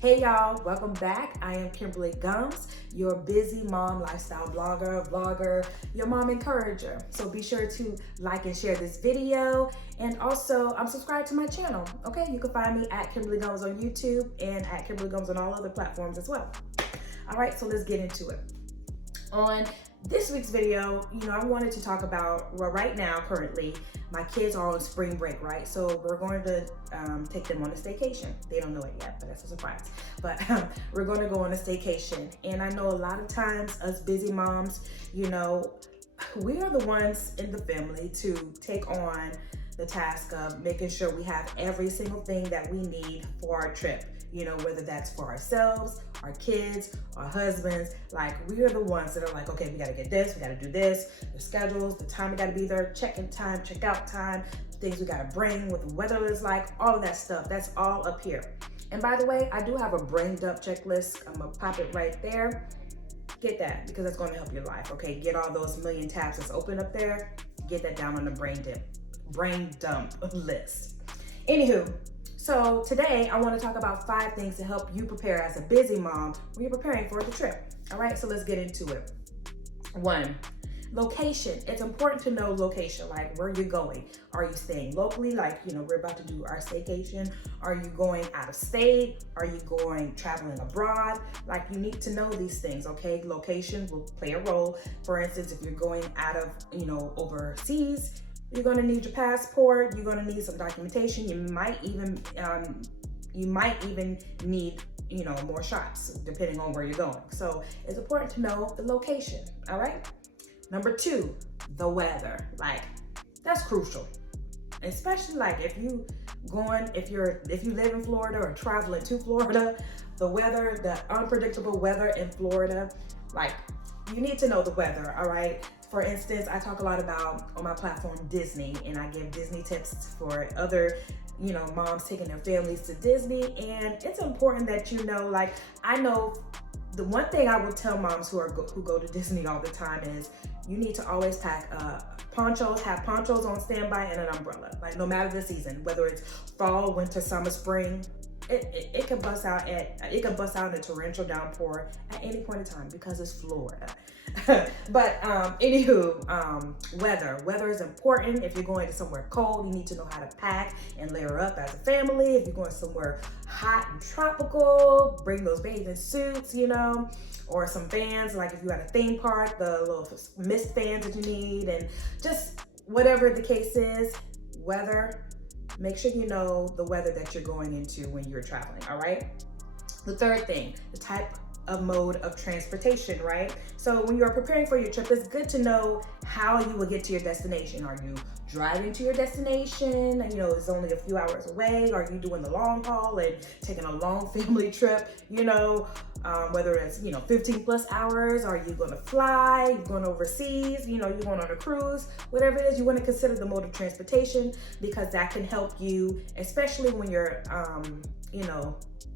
Hey y'all, welcome back. I am Kimberly.Gumbs, your busy mom lifestyle blogger, vlogger, your mom encourager. So be sure to like and share this video, and also I'm subscribed to my channel. Okay, you can find me at Kimberly.Gumbs on YouTube and at Kimberly.Gumbs on all other platforms as well. All right, so let's get into it. On this week's video, I wanted to talk about, well, right now, currently, my kids are on spring break, right? So we're going to take them on a staycation. They don't know it yet, but that's a surprise. But we're going to go on a staycation. And I know a lot of times, us busy moms, we are the ones in the family to take on the task of making sure we have every single thing that we need for our trip. Whether that's for ourselves, our kids, our husbands, like we are the ones that are like, okay, we gotta get this, we gotta do this, the schedules, the time we gotta be there, check-in time, check-out time, things we gotta bring, what the weather is like, all of that stuff, that's all up here. And by the way, I do have a brain dump checklist. I'm gonna pop it right there. Get that, because that's gonna help your life, okay? Get all those million tabs that's open up there, get that down on the brain dump list. Anywho, so today I want to talk about 5 things to help you prepare as a busy mom when you're preparing for the trip. All right, so let's get into it. 1, location. It's important to know location, like where you're going. Are you staying locally? Like, we're about to do our staycation. Are you going out of state? Are you traveling abroad? Like, you need to know these things, okay? Location will play a role. For instance, if you're going out of, overseas, you're going to need your passport. You're going to need some documentation. You might even need, more shots depending on where you're going. So it's important to know the location. All right. Number 2, the weather. Like, that's crucial, especially like if you live in Florida or traveling to Florida, the weather, the unpredictable weather in Florida, like you need to know the weather. All right. For instance, I talk a lot about on my platform Disney, and I give Disney tips for other, moms taking their families to Disney. And it's important that like, I know the one thing I will tell moms who go to Disney all the time is you need to always pack ponchos, have ponchos on standby, and an umbrella. Like, no matter the season, whether it's fall, winter, summer, spring, it can bust out in a torrential downpour at any point in time because it's Florida. But anywho, weather is important. If you're going to somewhere cold, you need to know how to pack and layer up as a family. If you're going somewhere hot and tropical, bring those bathing suits, or some fans, like if you're at a theme park, the little mist fans that you need, and just whatever the case is, weather. Make sure you know the weather that you're going into when you're traveling, all right? The 3rd thing, the type of mode of transportation, right? So when you're preparing for your trip, it's good to know how you will get to your destination. Are you driving to your destination? It's only a few hours away. Are you doing the long haul and taking a long family trip? Whether it's 15 plus hours. Are you going to fly? You're going overseas? You're going on a cruise. Whatever it is, you want to consider the mode of transportation, because that can help you, especially when you're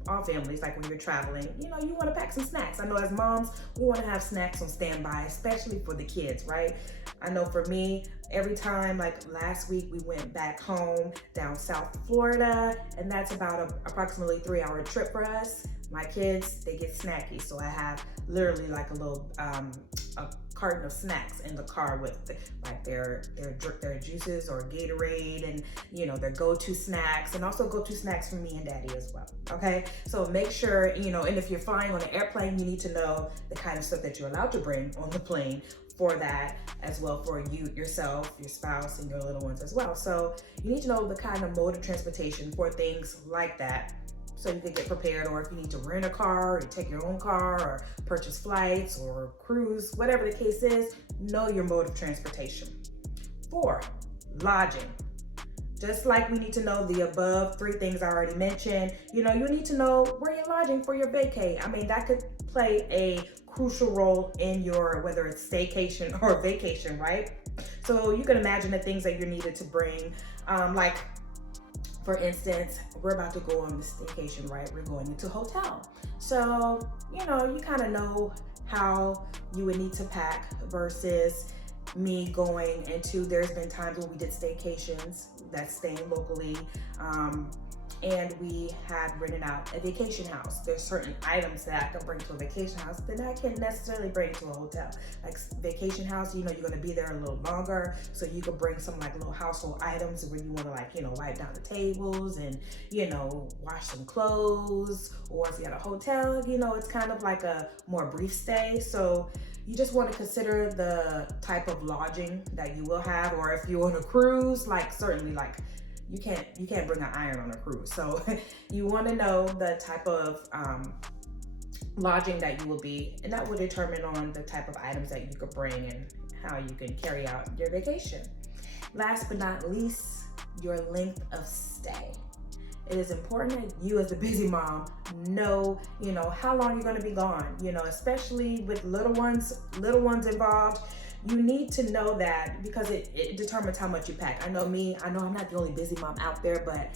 all families, like when you're traveling, you want to pack some snacks. I know as moms, we want to have snacks on standby, especially for the kids, right? I know for me, every time, like last week, we went back home down South Florida, and that's about approximately 3-hour trip for us. My kids, they get snacky, so I have literally like a little a carton of snacks in the car with like their juices or Gatorade, and their go-to snacks, and also go-to snacks for me and Daddy as well. Okay, so make sure and if you're flying on an airplane, you need to know the kind of stuff that you're allowed to bring on the plane for that, as well for you, yourself, your spouse, and your little ones as well. So you need to know the kind of mode of transportation for things like that, so you can get prepared. Or if you need to rent a car, or take your own car, or purchase flights or cruise, whatever the case is, know your mode of transportation. 4, lodging. Just like we need to know the above 3 things I already mentioned, you need to know where you're lodging for your vacay. I mean, that could play a crucial role in your, whether it's staycation or vacation, right? So you can imagine the things that you're needed to bring, like, for instance, we're about to go on this staycation, right? We're going into a hotel. So, you kind of know how you would need to pack versus me going into, there's been times when we did staycations that's staying locally, and we had rented out a vacation house. There's certain items that I can bring to a vacation house that I can't necessarily bring to a hotel. Like vacation house, you know, you're gonna be there a little longer, so you could bring some like little household items where you wanna like, you know, wipe down the tables and, you know, wash some clothes. Or if you're at a hotel, you know, it's kind of like a more brief stay. So you just want to consider the type of lodging that you will have, or if you're on a cruise, like certainly like you can't bring an iron on a cruise. So you want to know the type of lodging that you will be, and that will determine on the type of items that you could bring and how you can carry out your vacation. Last but not least, your length of stay. It is important that you as a busy mom know, you know, how long you're going to be gone, you know, especially with little ones involved. You need to know that because it determines how much you pack. I know I'm not the only busy mom out there, but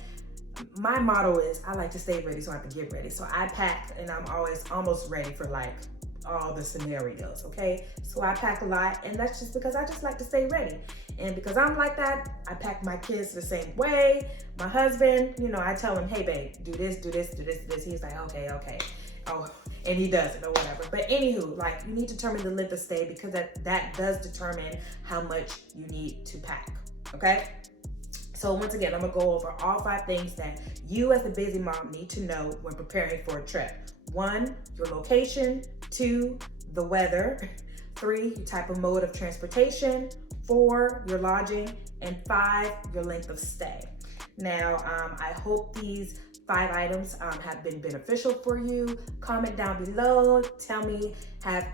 my motto is I like to stay ready so I can get ready. So I pack and I'm always almost ready for like all the scenarios, okay? So I pack a lot, and that's just because I just like to stay ready. And because I'm like that, I pack my kids the same way. My husband, you know, I tell him, hey babe, do this, do this, do this, do this. He's like, okay. Oh, and he does it or whatever. But anywho, like you need to determine the length of stay because that does determine how much you need to pack, okay? So once again, I'm gonna go over all 5 things that you as a busy mom need to know when preparing for a trip. 1, your location. 2, the weather. 3, your type of mode of transportation. 4, your lodging. And 5, your length of stay. Now, I hope these 5 items have been beneficial for you. Comment down below. Tell me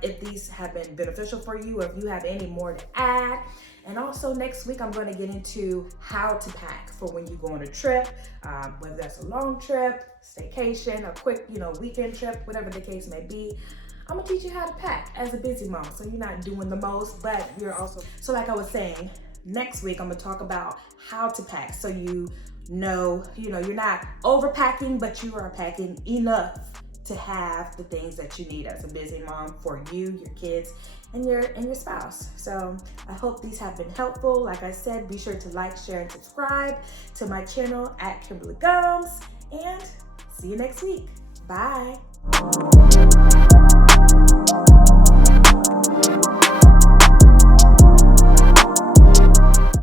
if these have been beneficial for you or if you have any more to add. And also next week, I'm going to get into how to pack for when you go on a trip, whether that's a long trip, staycation, a quick, you know, weekend trip, whatever the case may be. I'm gonna teach you how to pack as a busy mom, so you're not doing the most, but you're also, so like I was saying, next week I'm gonna talk about how to pack so you know, you're not overpacking, but you are packing enough to have the things that you need as a busy mom for you, your kids, and your spouse. So I hope these have been helpful. Like I said, be sure to like, share, and subscribe to my channel at Kimberly.Gumbs, and see you next week. Bye.